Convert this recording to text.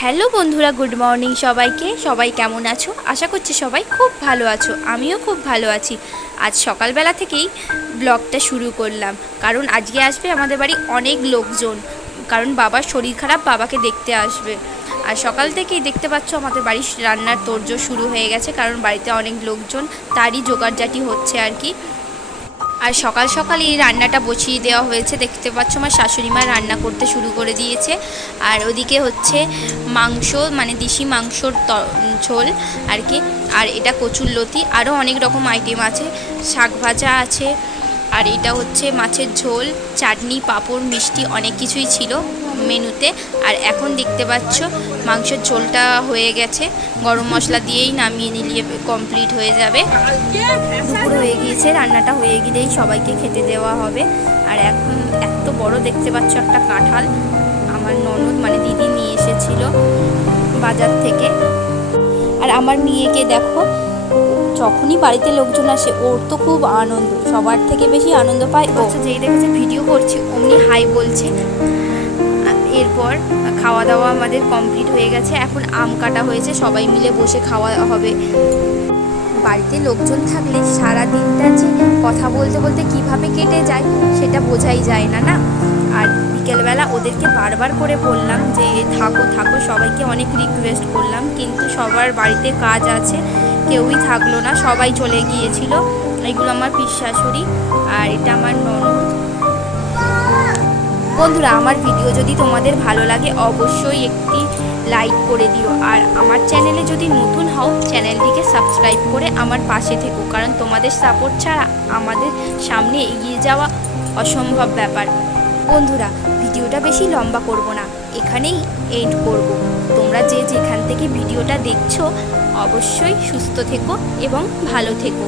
Hello বন্ধুরা, good morning সবাইকে। সবাই কেমন আছো? আশা করছি সবাই খুব ভালো আছো। আমিও খুব ভালো আছি। আজ সকালবেলা থেকেই ব্লগটা শুরু করলাম। কারণ আজকে আসবে আমাদের বাড়ি অনেক লোকজন। কারণ বাবার শরীর খারাপ, বাবাকে দেখতে আসবে। আর সকাল থেকেই দেখতে পাচ্ছ আমাদের বাড়ির রান্নার তোড়জোড় শুরু হয়ে গেছে। কারণ বাড়িতে অনেক লোকজন, তারই জোগাড়জাটি হচ্ছে আর কি। আর সকাল সকাল এই রান্নাটা বসিয়ে দেওয়া হয়েছে। দেখতে পাচ্ছ আমার শাশুড়ি মা রান্না করতে শুরু করে দিয়েছে। আর ওদিকে হচ্ছে মাংস মানে দেশি মাংসর ঝোল আর কি। আর এটা কচুর লতি। আরও অনেক রকম আইটেম আছে। শাক ভাজা আছে। আর এটা হচ্ছে মাছের ঝোল, চাটনি, পাঁপড়, মিষ্টি অনেক কিছুই ছিল মেনুতে। আর এখন দেখতে পাচ্ছ মাংসের ঝোলটা হয়ে গেছে। গরম মশলা দিয়েই নামিয়ে নিলে কমপ্লিট হয়ে যাবে। দুপুর হয়ে গিয়েছে, রান্নাটা হয়ে গেলেই সবাইকে খেতে দেওয়া হবে। আর এখন এত বড় দেখতে পাচ্ছ একটা কাঁঠাল আমার ননদ মানে দিদি নিয়ে এসেছিল বাজার থেকে। আর আমার মেয়েকে দেখো যখনই বাড়িতে লোকজন আসে, ওর তো খুব আনন্দ। সবার থেকে বেশি আনন্দ পায় ও। আচ্ছা যেই দেখেছে ভিডিও করছে, অমনি হাই বলছে, এরপর খাওয়া দাওয়া আমাদের কমপ্লিট হয়ে গেছে, এখন আম কাটা হয়েছে, সবাই মিলে বসে খাওয়া হবে। বাড়িতে লোকজন থাকলে সারা দিনটা যে কথা বলতে বলতে কীভাবে কেটে যায়, সেটা বোঝাই যায় না না? আর বিকেলবেলা ওদেরকে বারবার করে বললাম যে থাকো থাকো, সবাইকে অনেক রিকোয়েস্ট করলাম, কিন্তু সবার বাড়িতে কাজ আছে কেউই থাকল না, সবাই চলে গিয়েছিল। এগুলো আমার পিস শাশুড়ি আর এটা আমার ননদ। বন্ধুরা, আমার ভিডিও যদি তোমাদের ভালো লাগে, অবশ্যই একটি লাইক করে দিও। আর আমার চ্যানেলে যদি নতুন হও, চ্যানেলটিকে সাবস্ক্রাইব করে আমার পাশে থেকো, কারণ তোমাদের সাপোর্ট ছাড়া আমাদের সামনে এগিয়ে যাওয়া অসম্ভব ব্যাপার। বন্ধুরা, ভিডিওটা বেশি লম্বা করব না, এখানেই এন্ড করব। তোমরা যে যেখান থেকে ভিডিওটা দেখছ অবশ্যই সুস্থ থেকো এবং ভালো থেকো।